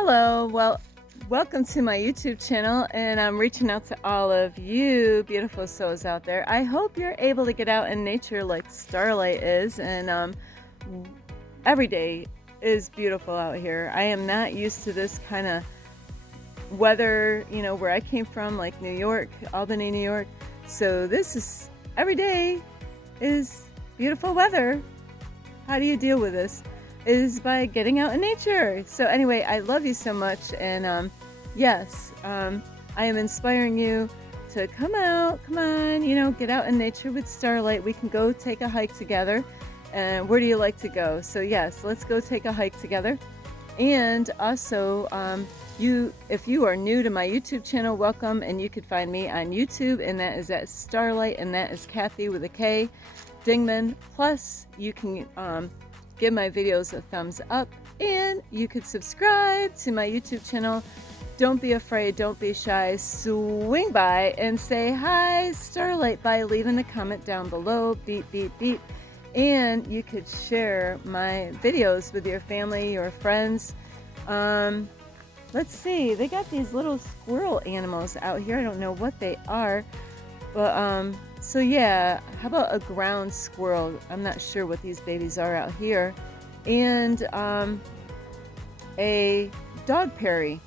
Hello, well, welcome to my YouTube channel, and I'm reaching out to all of you beautiful souls out there. I hope you're able to get out in nature like Starlight is, and every day is beautiful out here. I am not used to this kind of weather, where I came from, like New York, Albany, New York. So this is every day is beautiful weather. How do you deal with this? Is by getting out in nature. So anyway, I love you so much, and yes, I am inspiring you to come out, come on, get out in nature with Starlight. We can go take a hike together. And where do you like to go? So yes, let's go take a hike together. And also, if you are new to my YouTube channel, welcome, and you could find me on YouTube, and that is at Starlight, and that is Kathy with a K Dingman. Plus, you can give my videos a thumbs up, and you could subscribe to my YouTube channel. Don't be afraid, don't be shy. Swing by and say hi, Starlight, by leaving a comment down below. Beep, beep, beep. And you could share my videos with your family, your friends. Let's see, they got these little squirrel animals out here. I don't know what they are, but so yeah, how about a ground squirrel? I'm not sure what these babies are out here. And a dog Perry.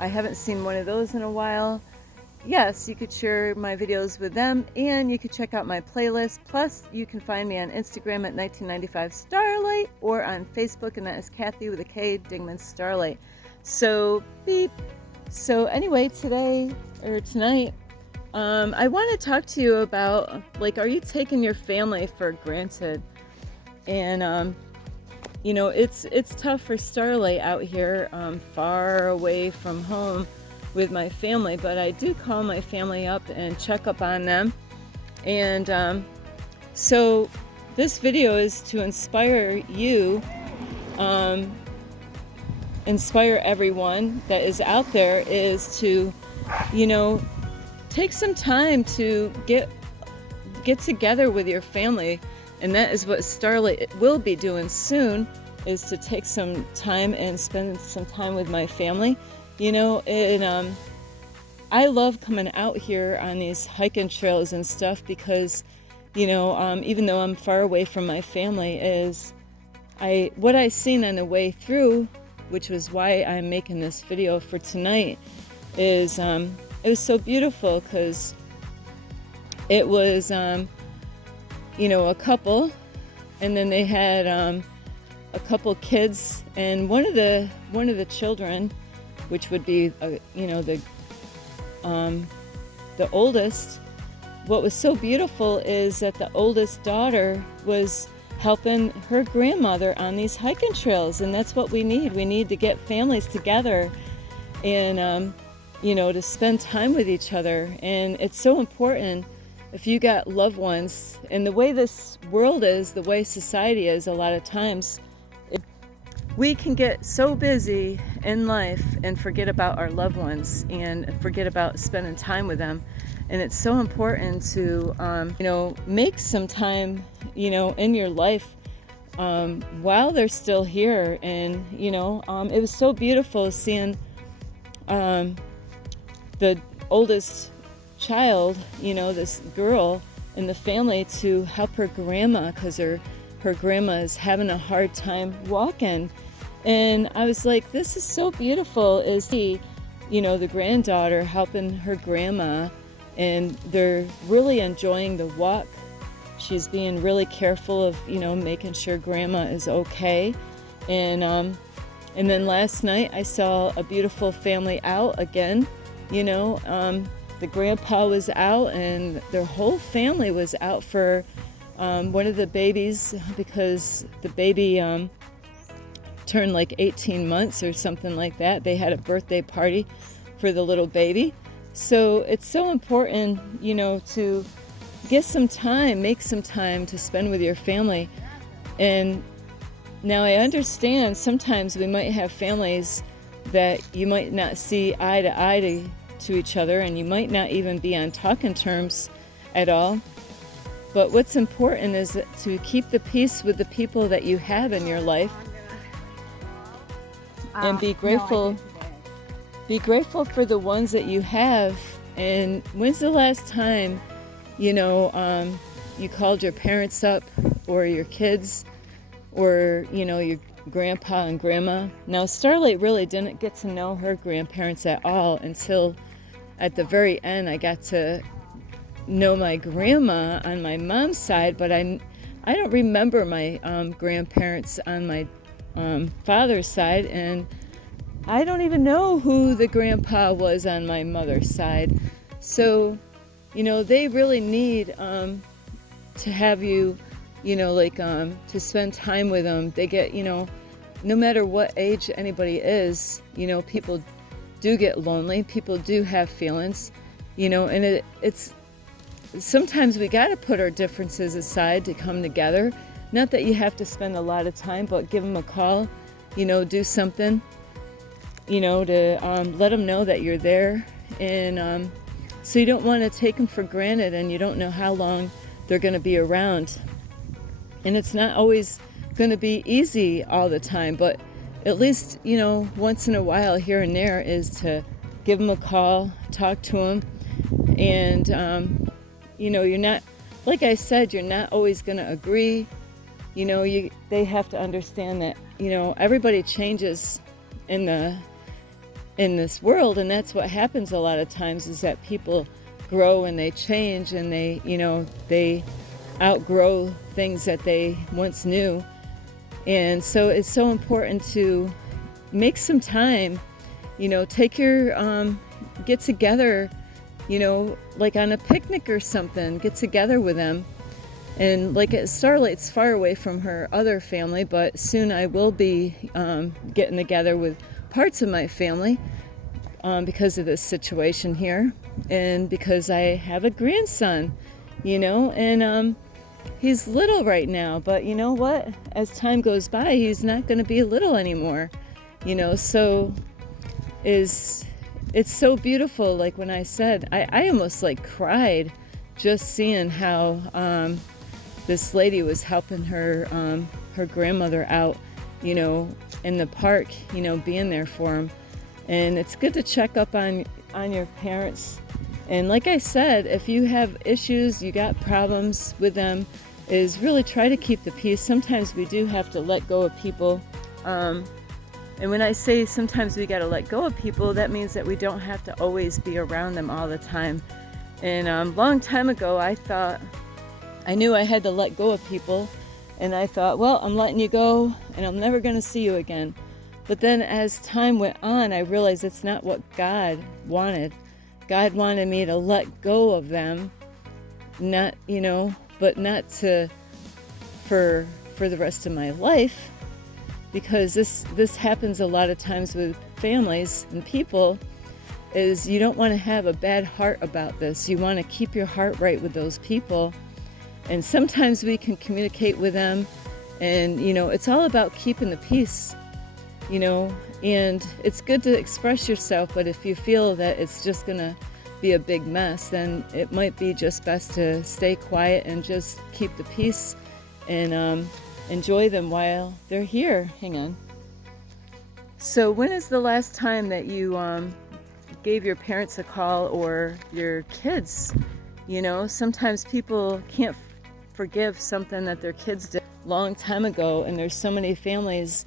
I haven't seen one of those in a while. Yes, you could share my videos with them, and you could check out my playlist. Plus, you can find me on Instagram at 1995 Starlight, or on Facebook, and that is Kathy with a K Dingman Starlight. So beep. So anyway, tonight, I want to talk to you about, like, are you taking your family for granted? And it's tough for Starlight out here, far away from home with my family, but I do call my family up and check up on them. And so this video is to inspire you, inspire everyone that is out there, is to take some time to get together with your family. And that is what Starlight will be doing soon, is to take some time and spend some time with my family. And I love coming out here on these hiking trails and stuff because, even though I'm far away from my family, what I seen on the way through, which was why I'm making this video for tonight, is it was so beautiful because it was a couple, and then they had a couple kids, and one of the children, which would be the oldest. What was so beautiful is that the oldest daughter was helping her grandmother on these hiking trails, and that's what we need. We need to get families together and to spend time with each other. And it's so important if you got loved ones. And the way this world is, the way society is, a lot of times we can get so busy in life and forget about our loved ones and forget about spending time with them. And it's so important to make some time in your life while they're still here. And it was so beautiful seeing the oldest child, this girl in the family, to help her grandma, because her grandma is having a hard time walking. And I was like, this is so beautiful, is the granddaughter helping her grandma, and they're really enjoying the walk. She's being really careful of making sure grandma is okay. And then last night I saw a beautiful family out again. The grandpa was out, and their whole family was out for one of the babies, because the baby turned like 18 months or something like that. They had a birthday party for the little baby. So it's so important, to get some time, make some time to spend with your family. And now I understand sometimes we might have families that you might not see eye to eye to each other, and you might not even be on talking terms at all. But what's important is to keep the peace with the people that you have in your life, and be grateful be grateful for the ones that you have. And when's the last time, you called your parents up, or your kids, or, your grandpa and grandma? Now, Starlight really didn't get to know her grandparents at all until at the very end. I got to know my grandma on my mom's side, but I don't remember my grandparents on my father's side, and I don't even know who the grandpa was on my mother's side. So, they really need to have you, to spend time with them. They get, no matter what age anybody is, people do get lonely. People do have feelings, and it's sometimes we got to put our differences aside to come together. Not that you have to spend a lot of time, but give them a call, do something, to let them know that you're there. And so you don't want to take them for granted, and you don't know how long they're going to be around. And it's not always going to be easy all the time, but at least, once in a while here and there is to give them a call, talk to them. And, you're not, like I said, you're not always going to agree. They have to understand that, everybody changes in this world, and that's what happens a lot of times, is that people grow and they change, and they outgrow things that they once knew. And so it's so important to make some time, take your get together, like on a picnic or something. Get together with them. And like Starlight's far away from her other family, but soon I will be getting together with parts of my family because of this situation here, and because I have a grandson, and he's little right now, but you know what? As time goes by, he's not going to be little anymore, so it's so beautiful. Like when I said, I almost like cried just seeing how this lady was helping her grandmother out, in the park, being there for him. And it's good to check up on your parents. And like I said, if you have issues, you got problems with them, is really try to keep the peace. Sometimes we do have to let go of people. And when I say sometimes we got to let go of people, that means that we don't have to always be around them all the time. And a long time ago, I knew I had to let go of people. And I thought, well, I'm letting you go, and I'm never going to see you again. But then as time went on, I realized it's not what God wanted. God wanted me to let go of them, not, but not for the rest of my life, because this happens a lot of times with families and people, is you don't want to have a bad heart about this. You want to keep your heart right with those people. And sometimes we can communicate with them, and, it's all about keeping the peace. And it's good to express yourself, but if you feel that it's just going to be a big mess, then it might be just best to stay quiet and just keep the peace and enjoy them while they're here. Hang on. So when is the last time that you gave your parents a call, or your kids? Sometimes people can't forgive something that their kids did a long time ago, and there's so many families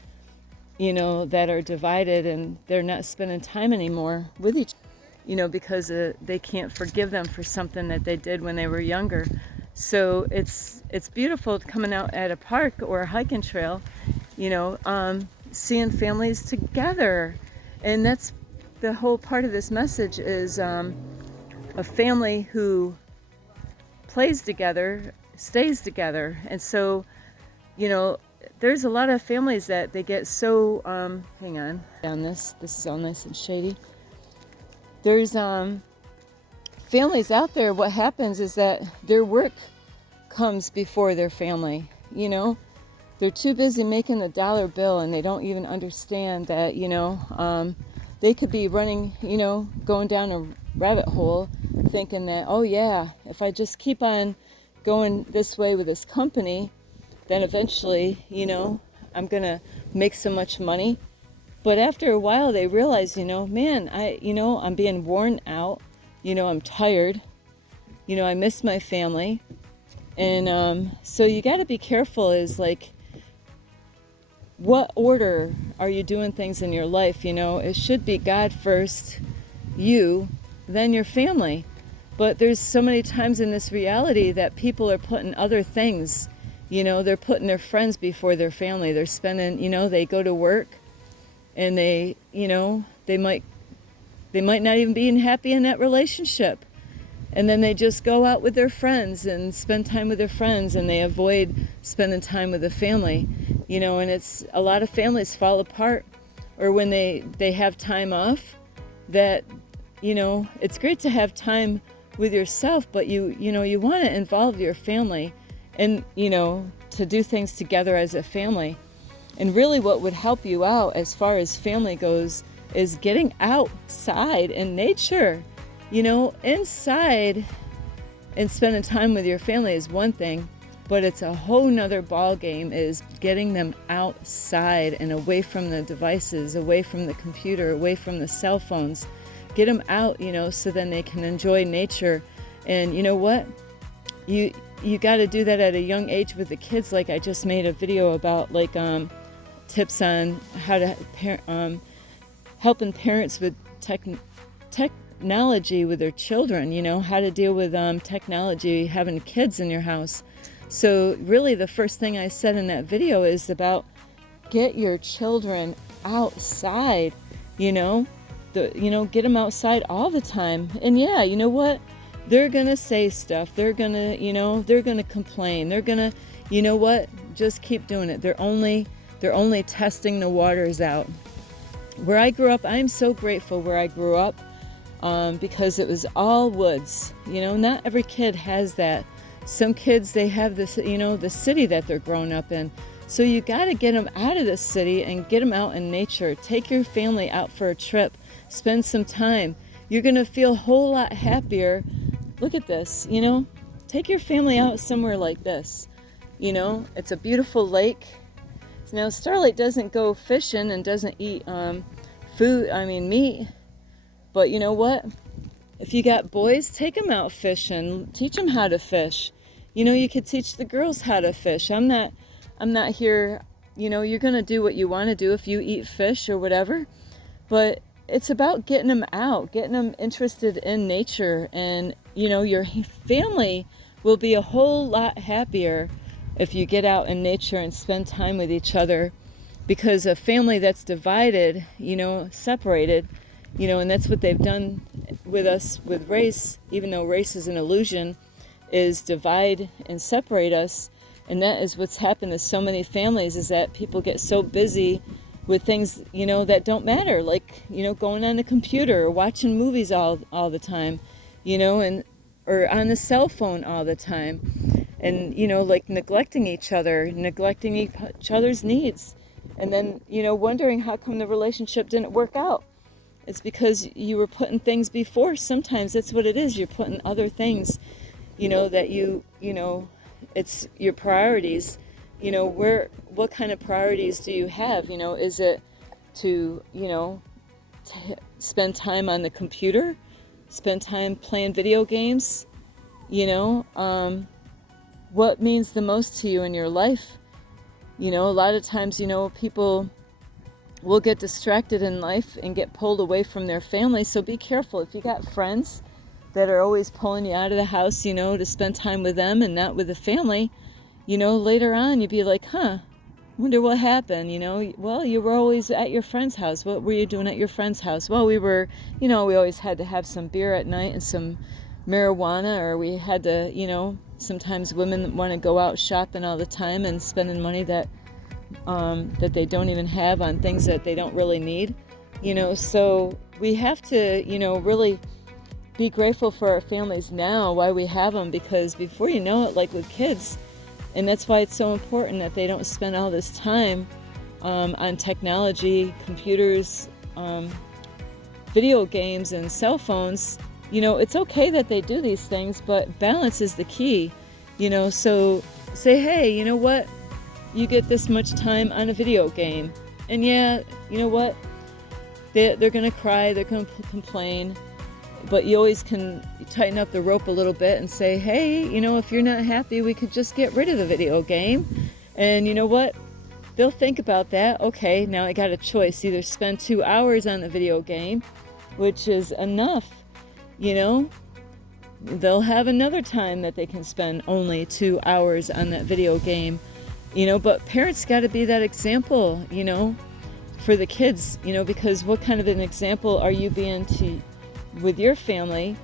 that are divided, and they're not spending time anymore with each other, because they can't forgive them for something that they did when they were younger. So it's beautiful coming out at a park or a hiking trail, seeing families together. And that's the whole part of this message, is a family who plays together stays together. And so, there's a lot of families that they get so, hang on, down this is all nice and shady. There's families out there, what happens is that their work comes before their family, They're too busy making the dollar bill, and they don't even understand that, they could be running, going down a rabbit hole thinking that, oh yeah, if I just keep on going this way with this company, then eventually, I'm going to make so much money, But after a while, they realize, man, I'm being worn out. I'm tired. I miss my family. And so you got to be careful is like, what order are you doing things in your life? It should be God first, you, then your family. But there's so many times in this reality that people are putting other things, they're putting their friends before their family. They're spending, they go to work and they might not even be happy in that relationship. And then they just go out with their friends and spend time with their friends, and they avoid spending time with the family, and it's a lot of families fall apart. Or when they have time off, that, it's great to have time with yourself, but you want to involve your family and, to do things together as a family. And really what would help you out as far as family goes is getting outside in nature. Inside and spending time with your family is one thing, but it's a whole nother ball game is getting them outside and away from the devices, away from the computer, away from the cell phones. Get them out, so then they can enjoy nature. And you know what? You got to do that at a young age with the kids. Like I just made a video about like tips on how to helping parents with technology with their children, how to deal with technology, having kids in your house. So really the first thing I said in that video is about get your children outside, get them outside all the time. And yeah, you know what? They're going to say stuff. They're going to, they're going to complain. They're going to, just keep doing it. They're only testing the waters out. Where I grew up, I'm so grateful where I grew up. Because it was all woods. Not every kid has that. Some kids, they have this, the city that they're growing up in. So you got to get them out of the city and get them out in nature. Take your family out for a trip. Spend some time. You're going to feel a whole lot happier. Look at this, take your family out somewhere like this. It's a beautiful lake. Now, Starlight doesn't go fishing and doesn't eat meat. But you know what? If you got boys, take them out fishing. Teach them how to fish. You could teach the girls how to fish. I'm not here, you're going to do what you want to do if you eat fish or whatever. But it's about getting them out, getting them interested in nature. And, your family will be a whole lot happier if you get out in nature and spend time with each other. Because a family that's divided, separated, and that's what they've done with us with race, even though race is an illusion, is divide and separate us. And that is what's happened to so many families, is that people get so busy with things, that don't matter, like, going on the computer or watching movies all the time, or on the cell phone all the time. And, like neglecting each other, neglecting each other's needs. And then, wondering how come the relationship didn't work out. It's because you were putting things before. Sometimes that's what it is. You're putting other things, that it's your priorities. What kind of priorities do you have? Is it to, spend time on the computer, spend time playing video games? What means the most to you in your life? A lot of times, people will get distracted in life and get pulled away from their family. So be careful. If you got friends that are always pulling you out of the house, to spend time with them and not with the family, later on you'd be like, wonder what happened, well, you were always at your friend's house. What were you doing at your friend's house? Well, we were, we always had to have some beer at night and some marijuana, or we had to, sometimes women want to go out shopping all the time and spending money that they don't even have on things that they don't really need, so we have to, really be grateful for our families now, why we have them, because before you know it, like with kids, and that's why it's so important that they don't spend all this time on technology, computers, video games, and cell phones. It's okay that they do these things, but balance is the key, so say, hey, you know what? You get this much time on a video game. And yeah, you know what? they're going to cry, they're going to complain, but you always can tighten up the rope a little bit and say, hey, if you're not happy, we could just get rid of the video game. And you know what? They'll think about that. Okay, now I got a choice. Either spend 2 hours on the video game, which is enough, They'll have another time that they can spend only 2 hours on that video game, but parents got to be that example, for the kids, because what kind of an example are you being with your family?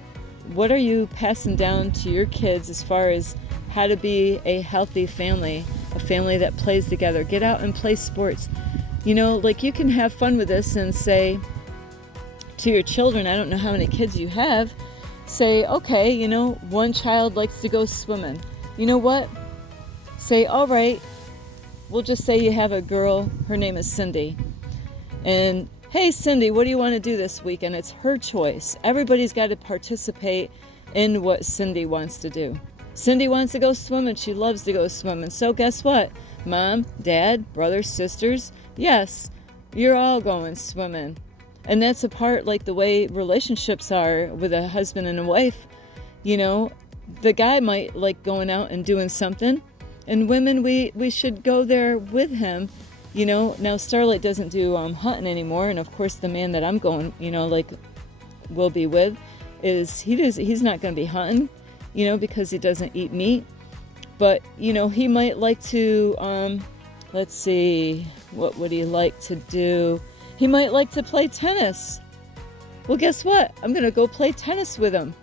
What are you passing down to your kids as far as how to be a healthy family, a family that plays together? Get out and play sports. You can have fun with this and say to your children, I don't know how many kids you have, say, okay, one child likes to go swimming. You know what? Say, all right, we'll just say you have a girl, her name is Cindy. And, hey, Cindy, what do you want to do this weekend? It's her choice. Everybody's got to participate in what Cindy wants to do. Cindy wants to go swimming. She loves to go swimming. So guess what? Mom, Dad, brothers, sisters, yes, you're all going swimming. And that's a part like the way relationships are with a husband and a wife. The guy might like going out and doing something, and women, we should go there with him. Now Starlight doesn't do hunting anymore, and of course the man that I'm going, will be with, he's not going to be hunting, because he doesn't eat meat. But he might like to let's see, what would he like to do? He might like to play tennis. Well, guess what? I'm going to go play tennis with him.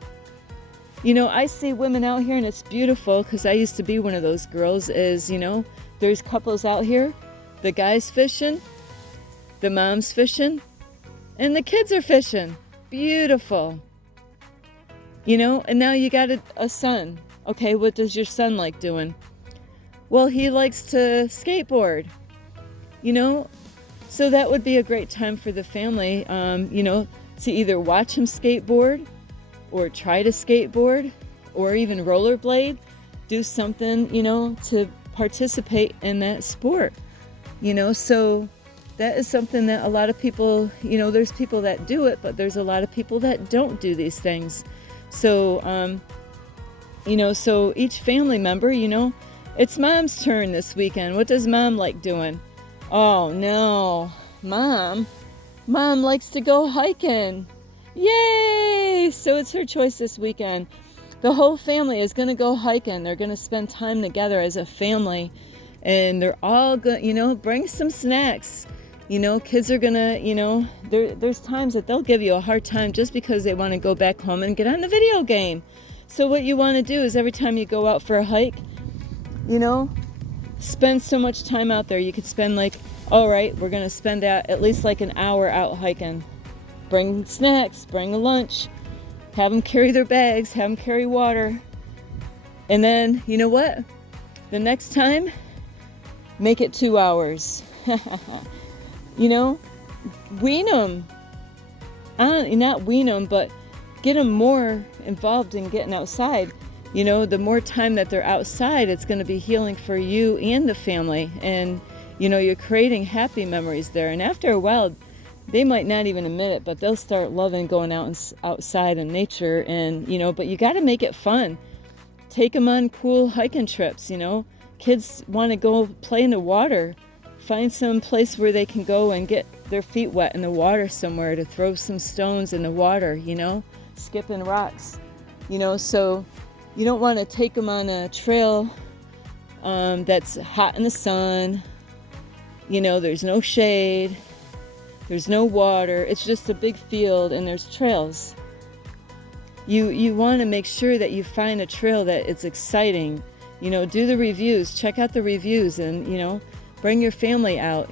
I see women out here, and it's beautiful because I used to be one of those girls, there's couples out here. The guy's fishing, the mom's fishing, and the kids are fishing. Beautiful. And now you got a son. Okay, what does your son like doing? Well, he likes to skateboard. So that would be a great time for the family, to either watch him skateboard or try to skateboard or even rollerblade, do something, to participate in that sport, so that is something that a lot of people, there's people that do it, but there's a lot of people that don't do these things. So, so each family member, it's mom's turn this weekend. What does mom like doing? Oh no, mom likes to go hiking. Yay! So it's her choice this weekend. The whole family is going to go hiking. They're going to spend time together as a family, and they're all going, bring some snacks. Kids are going to, there's times that they'll give you a hard time just because they want to go back home and get on the video game. So what you want to do is every time you go out for a hike, spend so much time out there. You could spend all right, we're going to spend that at least an hour out hiking. Bring snacks, bring a lunch, have them carry their bags, have them carry water. And then, you know what? The next time, make it 2 hours. Wean them. Not wean them, but get them more involved in getting outside. The more time that they're outside, it's going to be healing for you and the family. And, you're creating happy memories there. And after a while, they might not even admit it, but they'll start loving going outside in nature. And, but you got to make it fun. Take them on cool hiking trips, Kids want to go play in the water. Find some place where they can go and get their feet wet in the water somewhere, to throw some stones in the water, skipping rocks, so you don't want to take them on a trail that's hot in the sun. There's no shade, there's no water, it's just a big field and there's trails. You want to make sure that you find a trail that it's exciting. Do the reviews, check out the reviews, and bring your family out.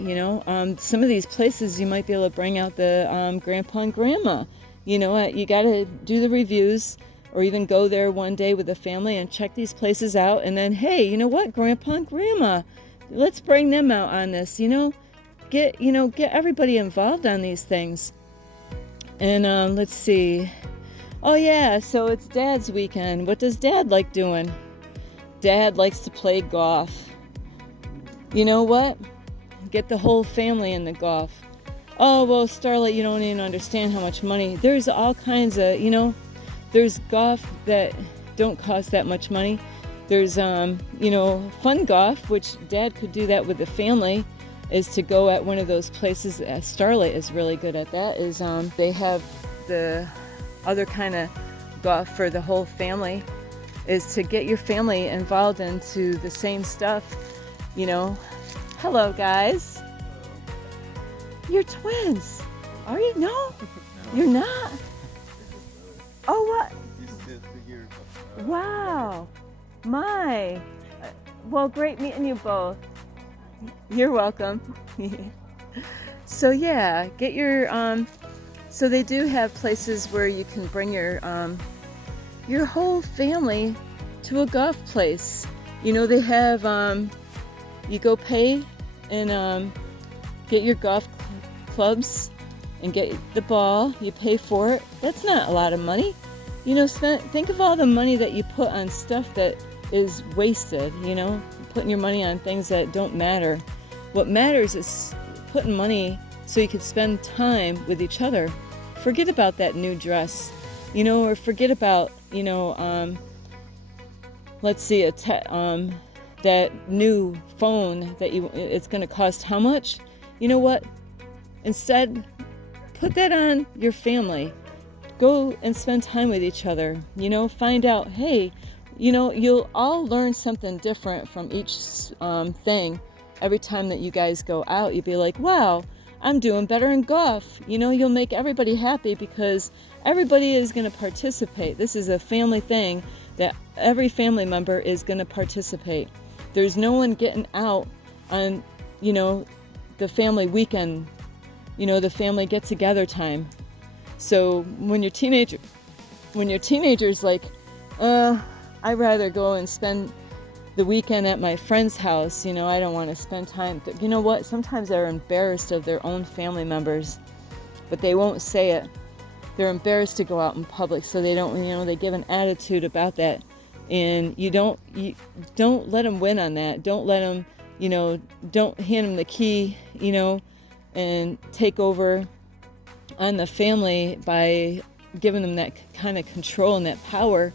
Some of these places you might be able to bring out the grandpa and grandma. You got to do the reviews, or even go there one day with the family and check these places out. And then, hey, you know what, grandpa and grandma, let's bring them out on this. Get everybody involved on these things. And let's see. Oh yeah, so it's Dad's weekend. What does Dad like doing? Dad likes to play golf. You know what? Get the whole family in the golf. oh, well, Starlight, you don't even understand how much money. There's all kinds of, you know, there's golf that don't cost that much money. There's, you know, fun golf, which Dad could do that with the family, is to go at one of those places. Starlight is really good at that, is they have the other kind of golf for the whole family, is to get your family involved into the same stuff, you know. Hello, guys. You're twins. Are you? No, no. You're not. Oh, what? Wow. My. Well, great meeting you both. You're welcome. So yeah, get your so they do have places where you can bring your whole family to a golf place. You know, they have you go pay and get your golf clubs and get the ball. You pay for it. That's not a lot of money. You know, think of all the money that you put on stuff that is wasted, you know, putting your money on things that don't matter. What matters is putting money so you can spend time with each other. Forget about that new dress, you know, or forget about, you know, let's see, that new phone that it's going to cost how much? You know what? Instead, put that on your family. Go and spend time with each other. You know, find out, hey, you know, you'll all learn something different from each thing. Every time that you guys go out, you'll be like, wow, I'm doing better in golf. You know, you'll make everybody happy because everybody is going to participate. This is a family thing that every family member is going to participate. There's no one getting out on, you know, the family weekend, you know, the family get together time. So when you're teenagers like, I'd rather go and spend the weekend at my friend's house, you know, I don't want to spend time. You know what? Sometimes they're embarrassed of their own family members, but they won't say it. They're embarrassed to go out in public, so they don't, you know, they give an attitude about that. And you don't let them win on that. Don't let them, you know, don't hand them the key, you know, and take over on the family by giving them that kind of control and that power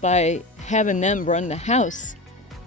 by having them run the house.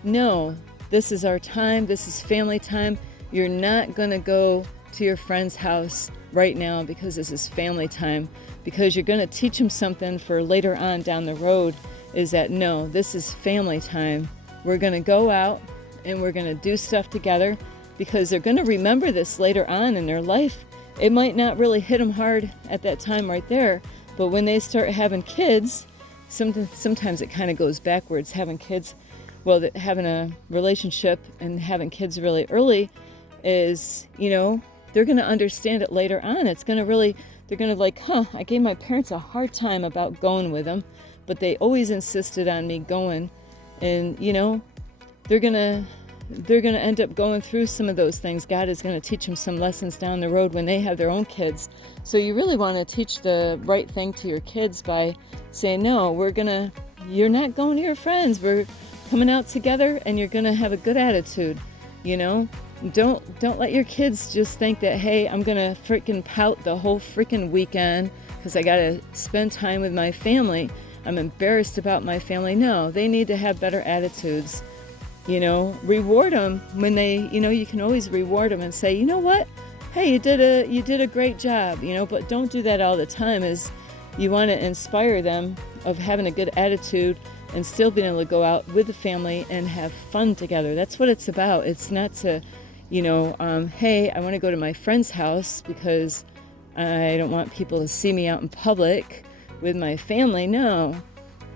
No, this is our time. This is family time. You're not going to go to your friend's house right now because this is family time, because you're going to teach them something for later on down the road, is that no, this is family time. We're going to go out and we're going to do stuff together, because they're going to remember this later on in their life. It might not really hit them hard at that time right there, but when they start having kids, sometimes it kind of goes backwards. Having kids, well, having a relationship and having kids really early is, you know, they're going to understand it later on. It's going to really, they're going to like, I gave my parents a hard time about going with them, but they always insisted on me going. And, you know, they're going to end up going through some of those things. God is going to teach them some lessons down the road when they have their own kids. So you really want to teach the right thing to your kids by saying, no, you're not going to your friends. We're coming out together and you're going to have a good attitude, you know? Don't let your kids just think that, hey, I'm going to freaking pout the whole freaking weekend because I got to spend time with my family. I'm embarrassed about my family. No, they need to have better attitudes. You know, reward them when they, you know, you can always reward them and say, you know what? Hey, you did a great job, you know, but don't do that all the time. Is you want to inspire them of having a good attitude and still being able to go out with the family and have fun together. That's what it's about. It's not to, you know, hey, I want to go to my friend's house because I don't want people to see me out in public with my family. No,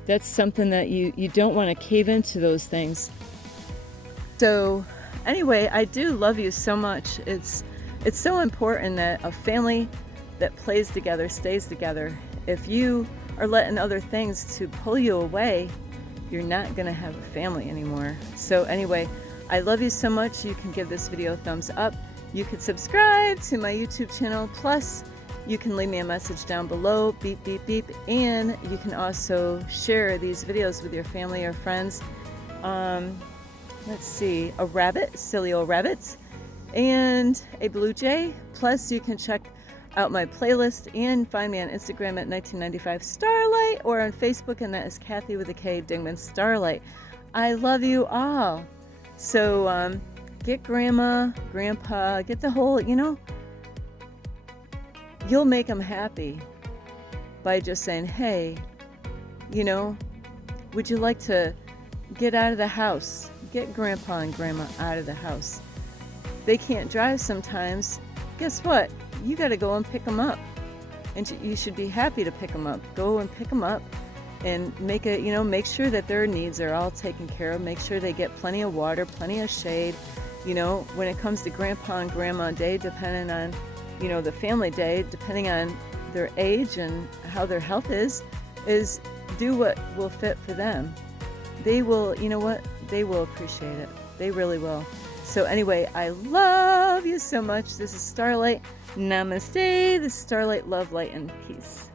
that's something that you don't want to cave into those things. So anyway, I do love you so much. It's so important that a family that plays together stays together. If you are letting other things to pull you away, you're not going to have a family anymore. So anyway, I love you so much. You can give this video a thumbs up. You can subscribe to my YouTube channel. Plus, you can leave me a message down below, beep, beep, beep. And you can also share these videos with your family or friends. Let's see, a rabbit, silly old rabbit, and a blue jay. Plus, you can check out my playlist, and find me on Instagram at 1995 Starlight or on Facebook, and that is Kathy with a K Dingman Starlight. I love you all. So get grandma, grandpa, get the whole, you'll make them happy by just saying, hey, would you like to get out of the house? Get grandpa and grandma out of the house. They can't drive sometimes. Guess what? You got to go and pick them up. And you should be happy to pick them up. Go and pick them up and make sure that their needs are all taken care of. Make sure they get plenty of water, plenty of shade. When it comes to grandpa and grandma day, depending on, the family day, depending on their age and how their health is do what will fit for them. They will, they will appreciate it. They really will. So anyway, I love you so much. This is Starlight. Namaste. This is Starlight, love, light, and peace.